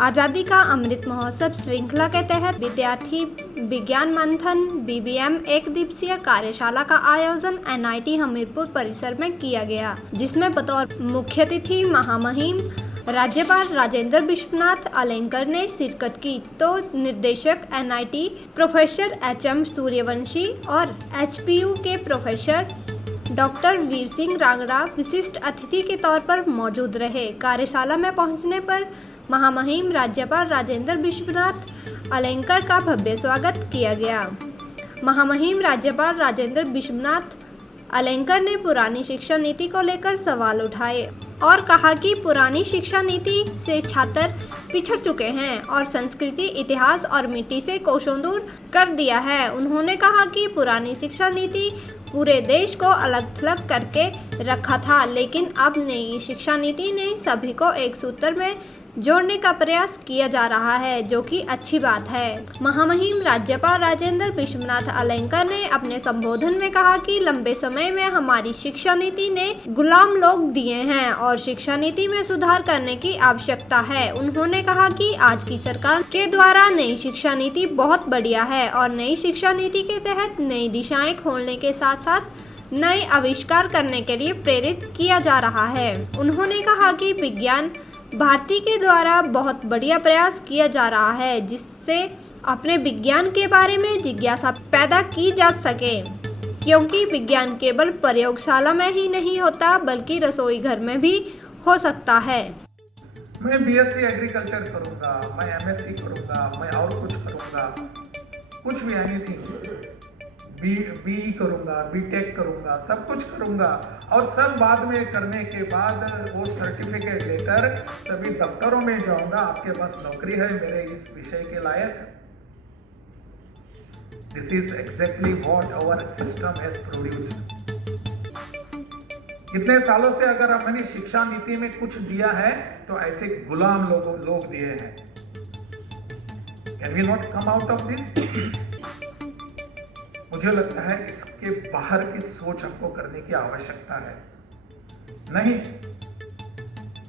आज़ादी का अमृत महोत्सव श्रृंखला के तहत विद्यार्थी विज्ञान मंथन बीबीएम एक दिवसीय कार्यशाला का आयोजन एनआईटी हमीरपुर परिसर में किया गया, जिसमें बतौर मुख्य अतिथि महामहिम राज्यपाल राजेंद्र विश्वनाथ अलेंकर ने शिरकत की, तो निर्देशक एनआईटी प्रोफेसर एचएम सूर्यवंशी और एचपीयू के प्रोफेसर डॉक्टर वीर सिंह रांगड़ा विशिष्ट अतिथि के तौर पर मौजूद रहे। कार्यशाला में पहुंचने पर महामहिम राज्यपाल राजेंद्र विश्वनाथ अलेंकर का भव्य स्वागत किया गया। महामहिम राज्यपाल राजेंद्र विश्वनाथ अलेंकर ने पुरानी शिक्षा नीति को लेकर सवाल उठाए और कहा कि पुरानी शिक्षा नीति से छात्र पिछड़ चुके हैं और संस्कृति, इतिहास और मिट्टी से कोसों दूर कर दिया है। उन्होंने कहा कि पुरानी शिक्षा नीति पूरे देश को अलग थलग करके रखा था, लेकिन अब नई शिक्षा नीति ने सभी को एक सूत्र में जोड़ने का प्रयास किया जा रहा है, जो कि अच्छी बात है। महामहिम राज्यपाल राजेंद्र विश्वनाथ अलेंकर ने अपने संबोधन में कहा कि लंबे समय में हमारी शिक्षा नीति ने गुलाम लोग दिए हैं और शिक्षा नीति में सुधार करने की आवश्यकता है। उन्होंने कहा कि आज की सरकार के द्वारा नई शिक्षा नीति बहुत बढ़िया है और नई शिक्षा नीति के तहत नई दिशाएं खोलने के साथ साथ नए आविष्कार करने के लिए प्रेरित किया जा रहा है। उन्होंने कहा कि विज्ञान भारती के द्वारा बहुत बढ़िया प्रयास किया जा रहा है, जिससे अपने विज्ञान के बारे में जिज्ञासा पैदा की जा सके, क्योंकि विज्ञान केवल प्रयोगशाला में ही नहीं होता बल्कि रसोई घर में भी हो सकता है। मैं बीएससी एग्रीकल्चर करूँगा, मैं एमएससी करूँगा, मैं और कुछ करूँगा, कुछ भी एनीथिंग, बी करूँगा, बीटेक करूँगा, सब कुछ करूँगा और सब बाद में करने के बाद वो सर्टिफिकेट लेकर सभी दफ्तरों में जाऊँगा, आपके पास नौकरी है मेरे इस विषय के लायक। This is exactly what our system has produced. इतने सालों से अगर हमने शिक्षा नीति में कुछ दिया है तो ऐसे गुलाम लोग दिए हैं। Can we not come out of this? मुझे लगता है इसके बाहर की सोच हमको करने की आवश्यकता है। नहीं,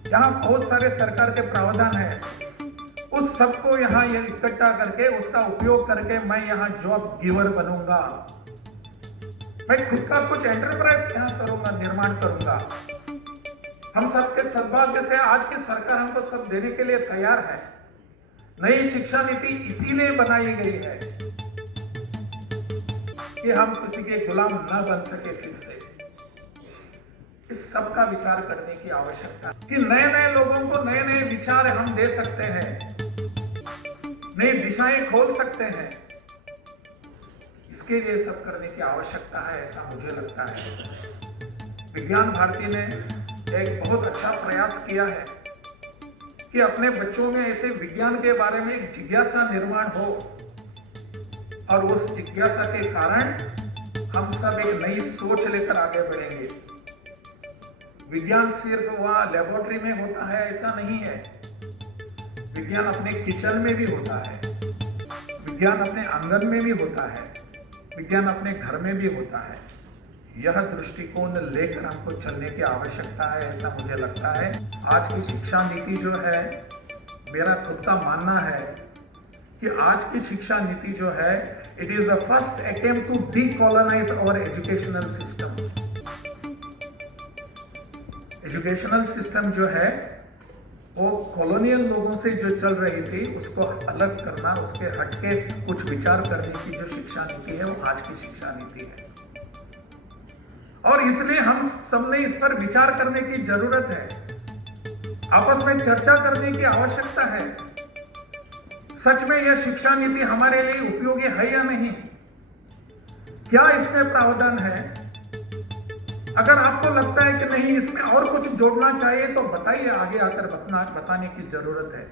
यहाँ बहुत सारे सरकार के प्रावधान है, उस सबको यहाँ ये इकट्ठा करके उसका उपयोग करके मैं यहाँ जॉब गिवर बनूंगा, मैं खुद का कुछ एंटरप्राइज यहाँ करूंगा, निर्माण करूंगा। हम सबके सद्भाग्य से आज की सरकार हमको सब देने के लिए तैयार है। नई शिक्षा नीति इसीलिए बनाई गई है कि हम किसी के गुलाम न बन सके। फिर से इस सब का विचार करने की आवश्यकता है कि नए नए लोगों को नए नए विचार हम दे सकते हैं, नई दिशाएं खोल सकते हैं। इसके लिए सब करने की आवश्यकता है, ऐसा मुझे लगता है। विज्ञान भारती ने एक बहुत अच्छा प्रयास किया है कि अपने बच्चों में ऐसे विज्ञान के बारे में एक जिज्ञासा निर्माण हो और उस जिज्ञासा के कारण हम सब एक नई सोच लेकर आगे बढ़ेंगे। विज्ञान सिर्फ वहाँ लेबोरेटरी में होता है ऐसा नहीं है, विज्ञान अपने किचन में भी होता है, विज्ञान अपने आंगन में भी होता है, विज्ञान अपने घर में भी होता है। यह दृष्टिकोण लेकर हमको चलने की आवश्यकता है, ऐसा मुझे लगता है। आज की शिक्षा नीति जो है, मेरा खुद का मानना है कि आज की शिक्षा नीति जो है, it is the first attempt to decolonise our educational system. Educational system जो है वो कॉलोनियल लोगों से जो चल रही थी उसको अलग करना, उसके हटके कुछ विचार करने की जो शिक्षा नीति है वो आज की शिक्षा नीति है। और इसलिए हम सबने इस पर विचार करने की जरूरत है, आपस में चर्चा करने की आवश्यकता है। सच में यह शिक्षा नीति हमारे लिए उपयोगी है या नहीं? क्या इसमें प्रावधान है? अगर आपको लगता है कि नहीं इसमें और कुछ जोड़ना चाहिए तो बताइए, आगे आकर बताने की जरूरत है।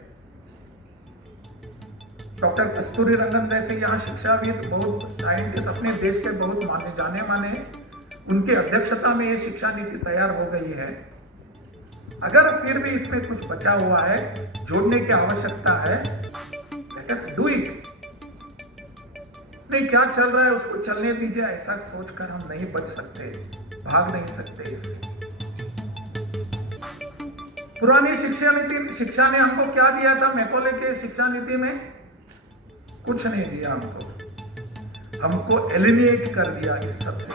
डॉक्टर कस्तूरी रंगन जैसे यहाँ शिक्षाविद, बहुत साइंटिस्ट, अपने देश के बहुत जाने माने, उनके अध्यक्षता में यह शिक्षा नीति तैयार हो गई है। अगर फिर भी इसमें कुछ बचा हुआ है, जोड़ने की आवश्यकता है, लेट अस डू इट। नहीं, क्या चल रहा है उसको चलने दीजिए, ऐसा सोचकर हम नहीं बच सकते, भाग नहीं सकते इससे। पुरानी शिक्षा ने हमको क्या दिया था? मैकॉले के शिक्षा नीति में कुछ नहीं दिया हमको एलिमिनेट कर दिया इस सबसे,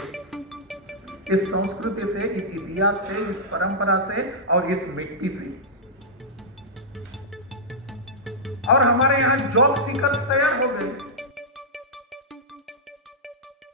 इस संस्कृति से, इस इतिहास से, इस परंपरा से और इस मिट्टी से। और हमारे यहाँ जॉब सीकर्स तैयार हो गए।